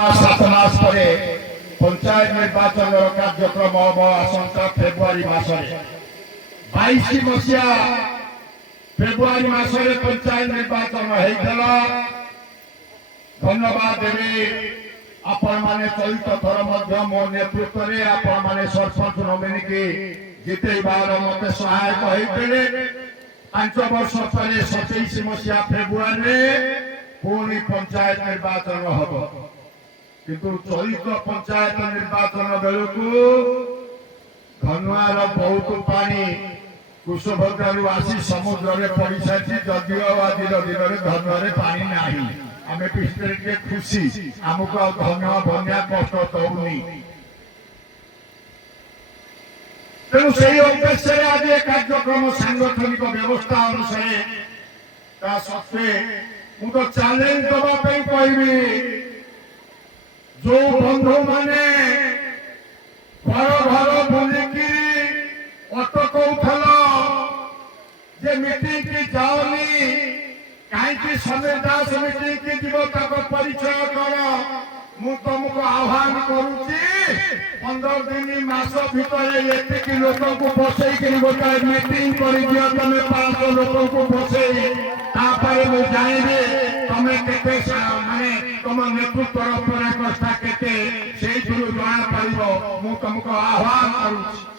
7 মাস পরে পঞ্চায়েত নির্বাচন কার্যক্রম হব আসন্তা ফেব্রুয়ারি মাসরে 22 মସିହା ফেব্রুয়ারি মাসরে পঞ্চায়েত নির্বাচন হয়েছিল। ধন্যবাদ দেবী আপন মানে চলিত থর মধ্য মো নেতৃত্বে আপন মানে সরপঞ্চ নমিনী কি জিতেইবার মতে সহায়ক হয়েছে। 5 বর্ষ পরে 27 মସିହା ফেব্রুয়ারি পুনি পঞ্চায়েত নির্বাচন হব। কিন্তু চলিত পঞ্চায়েত নির্বাচন বেলকু ধনুয়ার বহুত পানি কুশভদ্রারু আসি সমুদ্রে পড়ি সারি, যদিও আଜିର দিନରେ ধনুয়ারে পানি ନାହିଁ। ଆମେ ପିସ୍ତରେ ଟିକେ ଖୁସି, ଆମକୁ ଆଉ ଧନ୍ୟ ବନ୍ୟା କଷ୍ଟ ଦଉନି। ତେଣୁ ସେଇ ଉଦ୍ଦେଶ୍ୟରେ ଆଜି ଏ କାର୍ଯ୍ୟକ୍ରମ ସାଂଗଠନିକ ବ୍ୟବସ୍ଥା ଅନୁସାରେ ତା ସତ୍ତ୍ୱେ ମୁଁ ତ ଚ୍ୟାଲେଞ୍ଜ ଦେବା ପାଇଁ କହିବି, ଯୋଉ ବନ୍ଧୁ ମାନେ ଘର ଘର ବୁଲିକି ଅଟକଉଥିଲ ଯେ ମିଟିଂ କି ଯାଅନି, କାହିଁକି ସମୀର ଦାସ ମିଟିଂ କି ଯିବ ତାଙ୍କ ପରିଚୟ କର। ମୁଁ ତମକୁ ଆହ୍ୱାନ କରୁଛି, 15 ଦିନ ମାସ ଭିତରେ ଏତିକି ଲୋକଙ୍କୁ ବସେଇକି ଗୋଟାଏ ମିଟିଂ କରିଦିଅ। ତମେ 500 ଲୋକଙ୍କୁ ବସେଇ ତାପରେ ମୁଁ ଜାଣିବି ତମେ କେତେ ମାନେ ତମ ନେତୃତ୍ୱର ପରାକାଷ୍ଠା କେତେ, ସେଇଥିରୁ ଜଣା ପଡ଼ିବ। ମୁଁ ତମକୁ ଆହ୍ୱାନ କରୁଛି।